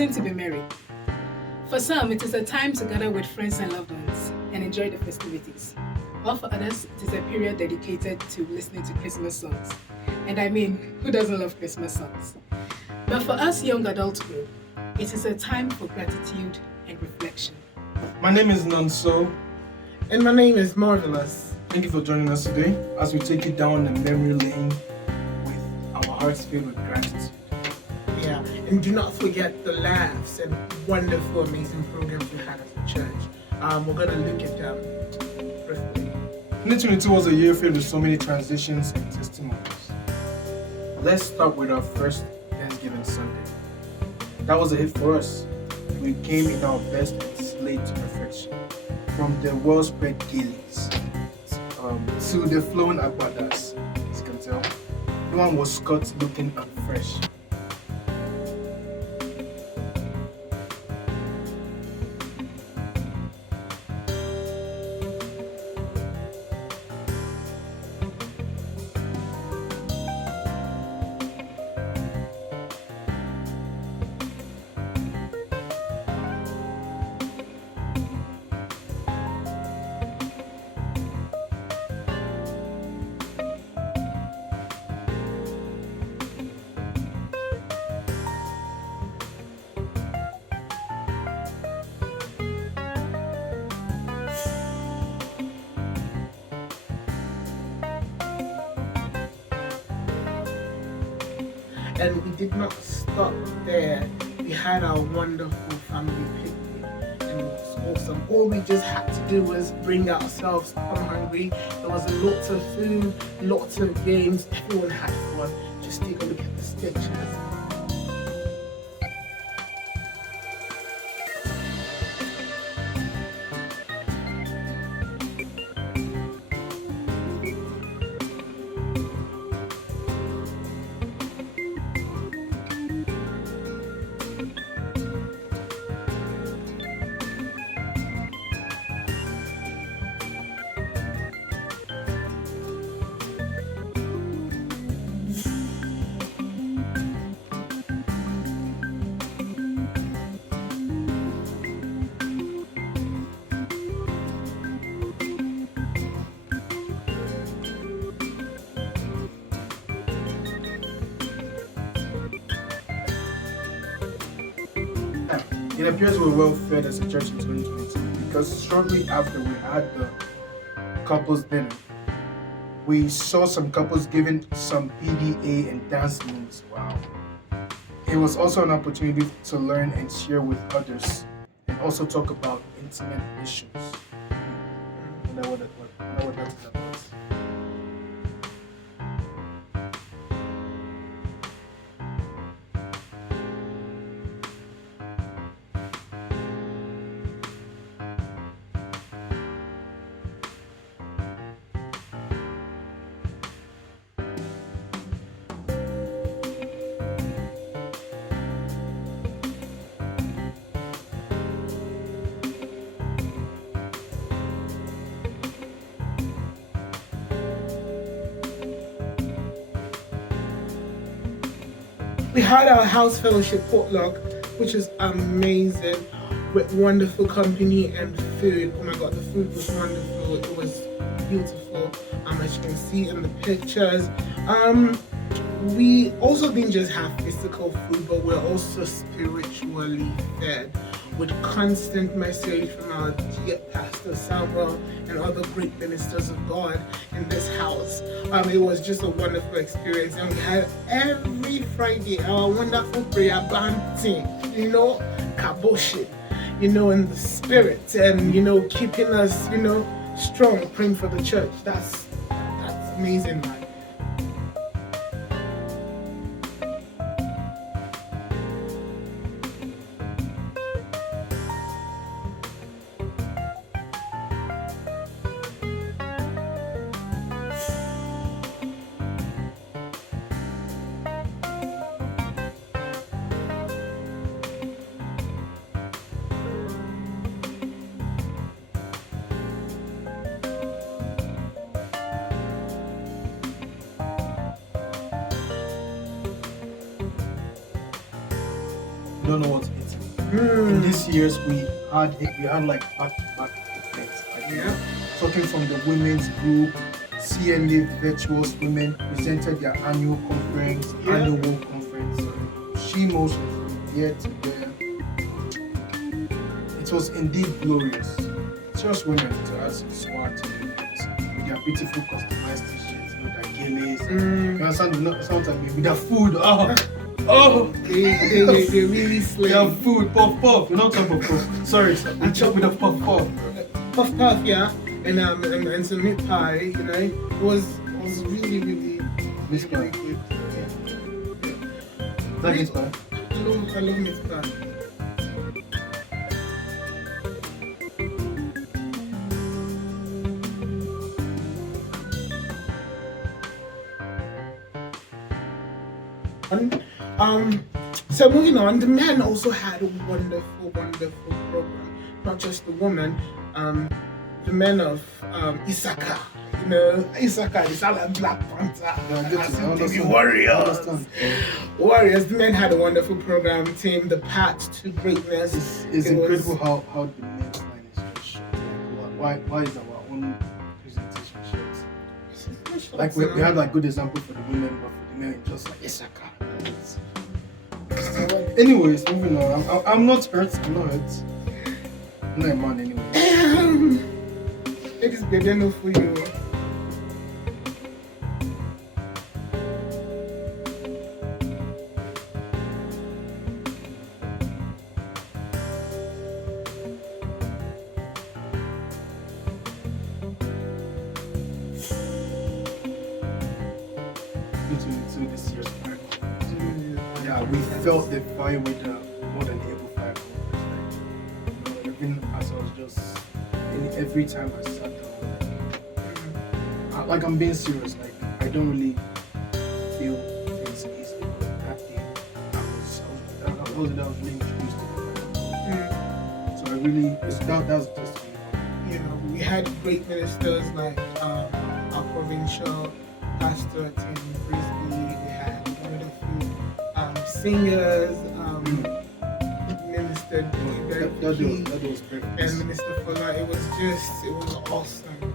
season to be merry. For some, it is a time to gather with friends and loved ones and enjoy the festivities. While for others, it is a period dedicated to listening to Christmas songs. And I mean, who doesn't love Christmas songs? But for us young adult group, it is a time for gratitude and reflection. My name is Nonso. And my name is Marvelous. Thank you for joining us today as we take you down the memory lane with our hearts filled with gratitude. Yeah, and do not forget the laughs and wonderful, amazing programs we had as a church. We're going to look at them briefly. 2022 was a year filled with so many transitions and testimonies. Let's start with our first Thanksgiving Sunday. That was a hit for us. We came in our best and slayed to perfection. From the well-spread gillies to the flown abadas, as you can tell. No one was caught looking unfresh. And we did not stop there. We had our wonderful family picnic, and it was awesome. All we just had to do was bring ourselves come hungry. There was lots of food, lots of games. Everyone had fun. Just take a look at the pictures. It appears we were well fed as a church in 2022 because shortly after we had the couples dinner, we saw some couples giving some PDA and dance moves. Wow. It was also an opportunity to learn and share with others and also talk about intimate issues. I know what that's about. We had our house fellowship potluck, which is amazing, with wonderful company and food. Oh my god, the food was wonderful. It was beautiful, as you can see in the pictures. We also didn't just have physical food, but we're also spiritually fed with constant message from our dear Pastor Samuel and other great ministers of God in this house. It was just a wonderful experience, and we had every Friday our wonderful prayer band team, kaboshi, in the spirit, and keeping us, strong, praying for the church. That's amazing, man. don't know what it In these years, we had like back-to-back events. Like, talking from the women's group, CLA Virtuous Women presented their annual conference, annual conference. She most here to there. It was indeed glorious. Just women to us smart with their beautiful customized t-shirts, their gillies. You understand? Sometimes with their food. They really slay. Their food, puff. You're not talking puff. Sorry, I chop with a puff. Puff, yeah. And some meat pie, it was really good. That is bad. I love meat pie. So moving on, the men also had a wonderful program. Not just the women, the men of Issachar. Issachar is all like Black Panther. Warriors. The men had a wonderful program, themed The Path to Greatness. It's incredible how the men's line is just short. Why is our own presentation short? Like we had like good example for the women, but for the men it's just like Issachar. Anyways, moving on. I'm not hurt. I'm not a man anyway. It is better enough for you. This year's fire. Yeah, we felt the fire with more than able fire. Even as I was just every time I sat down, like I'm being serious. Like I don't really feel things easy. That day, I was really introduced to it. So I really, that was a testimony. We had great ministers like our provincial pastor Tim Frisbee. We had wonderful singers, Minister D. That was great. And Minister Fuller. It was awesome.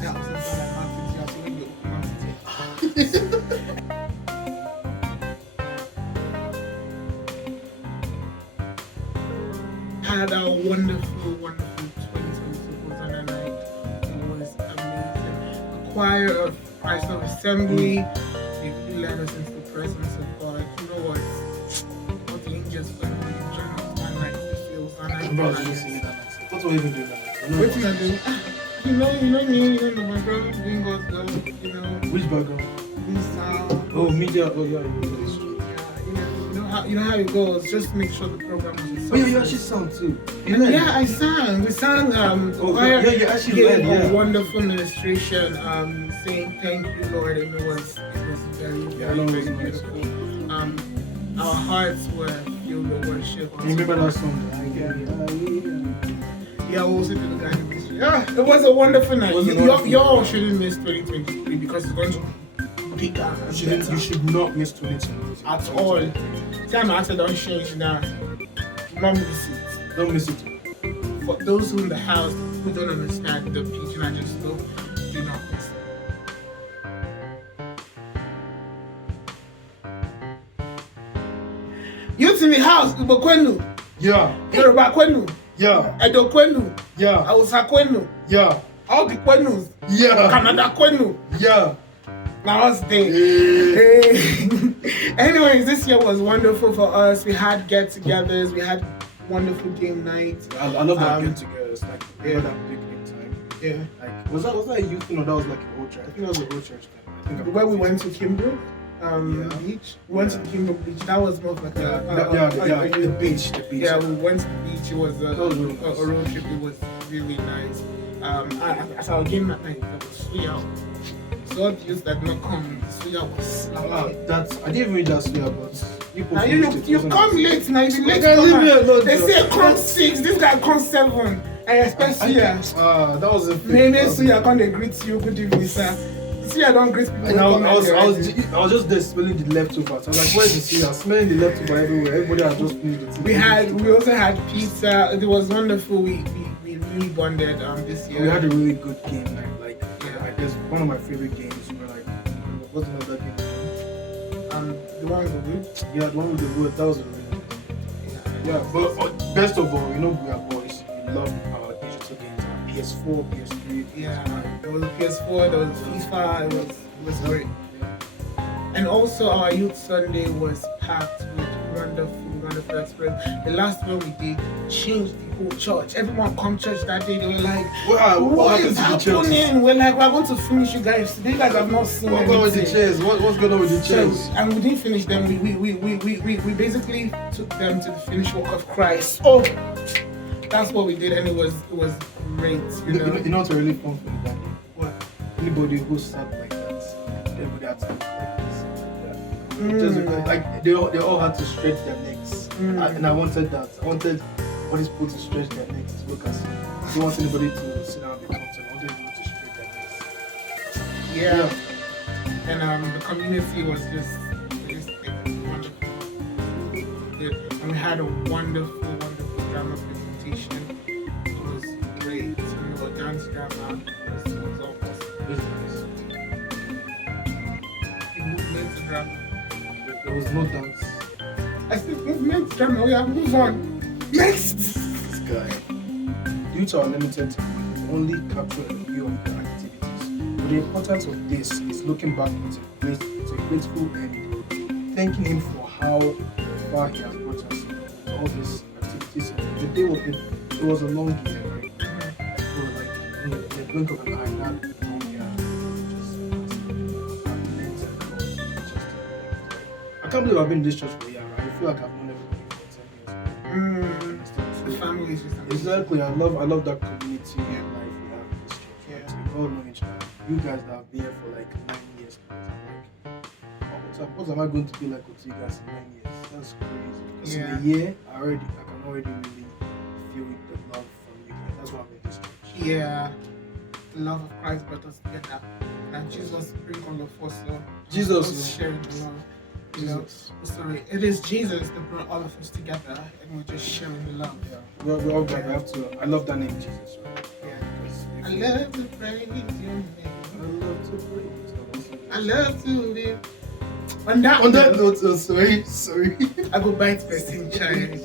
That was had a wonderful 2022 Hossana Night. It was amazing. The choir of Christ Love Assembly, they led us into the presence of God. You know what the angels went on in general that night, the feels that night. What were you even doing that night? What did I do? You know me, my brother doing God's will, Which background? This sound. Oh, media. Oh, yeah. You know how it goes. Just make sure the program is. Oh yeah, you actually sang too. I sang. We sang. You actually gave led, a wonderful ministration. Saying thank you, Lord, and it was very beautiful. Our hearts were filled with worship. You remember that song? Yeah, we also did the guy ministry. Yeah, it was a wonderful night. Y'all shouldn't miss 2023 because it's going to be bigger. You should not miss 2023 at all. Time after don't change now. Don't miss it. Don't miss it. For those who in the house who don't understand the preaching I just spoke, do not miss it. Youth in the house, Ubokwenu. Yeah. Yoruba Kwenu. Yeah. Edo Kwenu. Yeah. Hausa Kwenu. Yeah. All the Kwenus. Yeah. Canada Kwenu. Yeah. Now what's the Anyways, this year was wonderful for us. We had get-togethers. We had wonderful game nights. I love that get-togethers. Like that picnic time. Yeah. Like was that a youth thing or that was like a whole church? I think that was a whole church time. Where we went to Kimbrook beach. We went to the Kimbrook beach. That was more like the beach. Yeah, we went to the beach. It was a road trip. It was really nice. As our game that night, it was Suya. So obvious that not come. Suya was slapping. I didn't even read that Suya, but you come late now. You late they say come 6. This guy come 7. I expect Suya. That was a maybe Suya come they greet you. Good evening, sir. see, I don't greet people. And I was just there smelling the leftovers. I was like, where's the cereal? I was smelling the leftover everywhere. Everybody had just finished it. We also had pizza. It was wonderful. We really bonded this year. We had a really good game night. I guess one of my favorite games. What's another game? The one with the wood. Yeah, the one with the wood. That was a really good game. Yeah, but best of all, we are boys. We love our digital games. PS4, PS3. Yeah, there was a PS4. There was FIFA. It was great. And also our youth Sunday was packed with wonderful experience. The last one we did changed the whole church. Everyone come church that day. They were like, what is happening? We're like, we're going to finish you guys. You guys have not seen anything. What's going on with the chairs? What's going on with the chairs? And we didn't finish them. We basically took them to the finished work of Christ. Oh, that's what we did, and it was great. You know what's really fun for that day? What? Anybody who sat like that, everybody had to look like this. Just they all had to stretch their necks, and I wanted that. I wanted all these people to stretch their necks to look at me. I don't want anybody to sit down and be comfortable. I wanted everybody to stretch their necks. Yeah. And the community was just wonderful. And we had a wonderful drama presentation. It was great. Dance drama was all possible. Movement drama. There was no dance. I said movement drama. We have moved on. Next. This guy. Due to our limited time, we can only capture a few of the activities. But the importance of this is looking back with a grateful and thanking him for how far he has brought us with all these activities. The day it was a long year, right? So in the blink of an eye, that long year I can't believe I've been in this church for a year. Right? I feel like I've known everybody for 10 years. The family is just exactly. I love that community and life we have in this church. Yeah. We all know each other. You guys that have been here for like 9 years. I'm like, what am I going to be like with you guys in 9 years? That's crazy. Because in a year, I can already really feel the love from you guys. That's why I'm in this church. Yeah. The love of Christ brought us together. And Jesus bring all of us. So Jesus sharing the love. Sorry, it is Jesus that brought all of us together, and we're just sharing the love. Yeah, we're all glad. I love that name, Jesus. Right? Yeah. I love to praise your name. I love to praise. I love to live. On that note, sorry. I go bite person, child.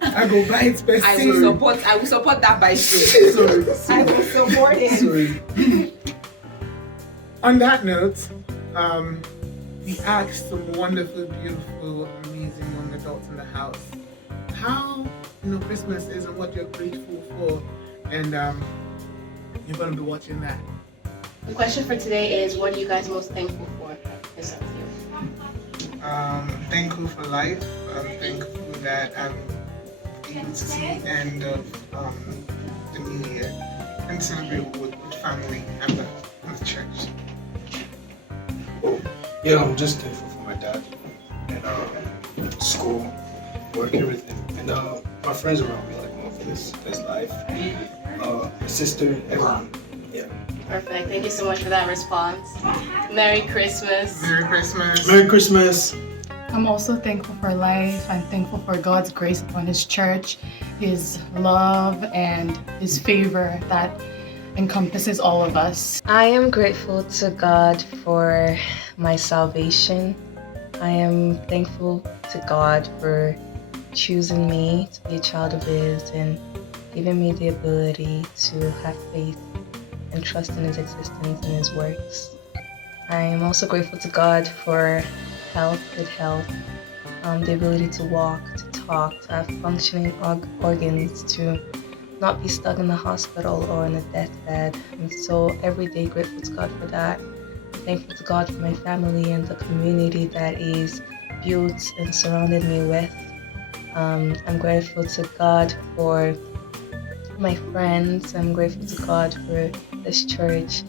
I go bite person. I will support that by sorry. I will support it. Sorry. On that note, we asked some wonderful, beautiful, amazing young adults in the house how Christmas is and what you're grateful for, and you're going to be watching that. The question for today is, what are you guys most thankful for this year? I'm thankful for life. I'm thankful that I'm able to see the end of the new year and celebrate with family and the church. Yeah, I'm just thankful for my dad and school, work, everything, and my friends around me, like this life, my sister, everyone. Yeah. Perfect. Thank you so much for that response. Merry Christmas. Merry Christmas. Merry Christmas. I'm also thankful for life. I'm thankful for God's grace upon His church, His love, and His favor that encompasses all of us. I am grateful to God for my salvation. I am thankful to God for choosing me to be a child of His and giving me the ability to have faith and trust in His existence and His works. I am also grateful to God for good health, the ability to walk, to talk, to have functioning organs, to not be stuck in the hospital or in a deathbed. I'm so every day grateful to God for that. I'm thankful to God for my family and the community that He's built and surrounded me with. I'm grateful to God for my friends. I'm grateful to God for this church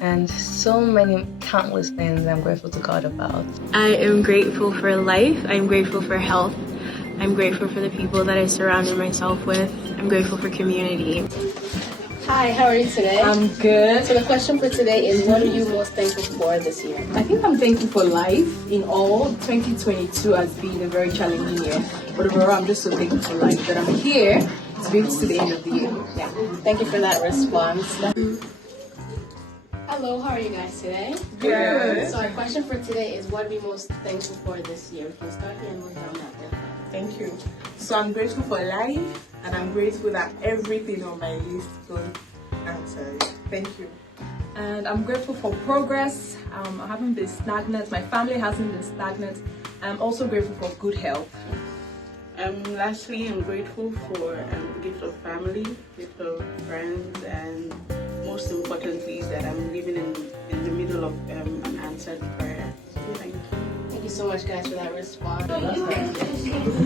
and so many countless things I'm grateful to God about. I am grateful for life. I'm grateful for health. I'm grateful for the people that I surrounded myself with. I'm grateful for community. Hi, how are you today? I'm good. So the question for today is, what are you most thankful for this year? I think I'm thankful for life in all. 2022 has been a very challenging year. But overall, I'm just so thankful for life that I'm here to be able to see the end of the year. Yeah. Thank you for that response. Hello, how are you guys today? Good. So our question for today is, what are you most thankful for this year? We can start here and move down that way. Thank you. So I'm grateful for life, and I'm grateful that everything on my list got answered. Thank you. And I'm grateful for progress. I haven't been stagnant. My family hasn't been stagnant. I'm also grateful for good health. Lastly, I'm grateful for the gift of family, gift of friends, and most importantly, that I'm living in the middle of an answered prayer. Thank you. Thank you so much, guys, for that response.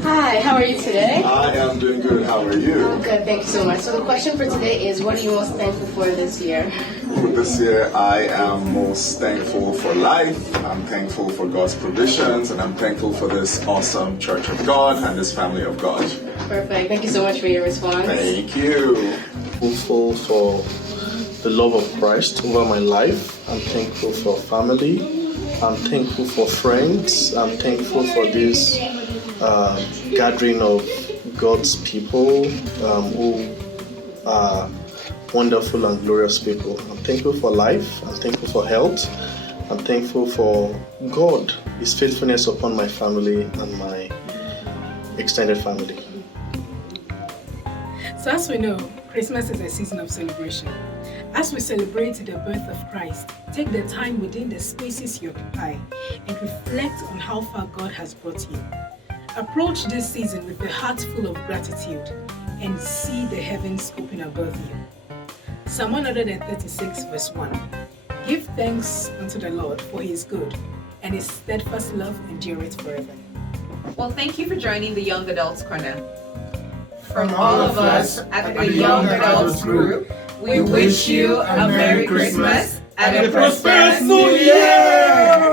Hi, how are you today? I am doing good. How are you? I'm good, thank you so much. So the question for today is, what are you most thankful for this year? This year, I am most thankful for life. I'm thankful for God's provisions, and I'm thankful for this awesome Church of God and this family of God. Perfect. Thank you so much for your response. Thank you. Thankful for the love of Christ over my life. I'm thankful for family. I'm thankful for friends. I'm thankful for this gathering of God's people who are wonderful and glorious people. I'm thankful for life. I'm thankful for health. I'm thankful for God, His faithfulness upon my family and my extended family. So as we know, Christmas is a season of celebration. As we celebrate the birth of Christ, take the time within the spaces you occupy and reflect on how far God has brought you. Approach this season with a heart full of gratitude and see the heavens open above you. Psalm 136 verse 1. Give thanks unto the Lord, for He is good, and His steadfast love endureth forever. Well, thank you for joining the Young Adults Corner. From all of us at the Young Adults Group, we wish you a Merry Christmas and a prosperous New Year!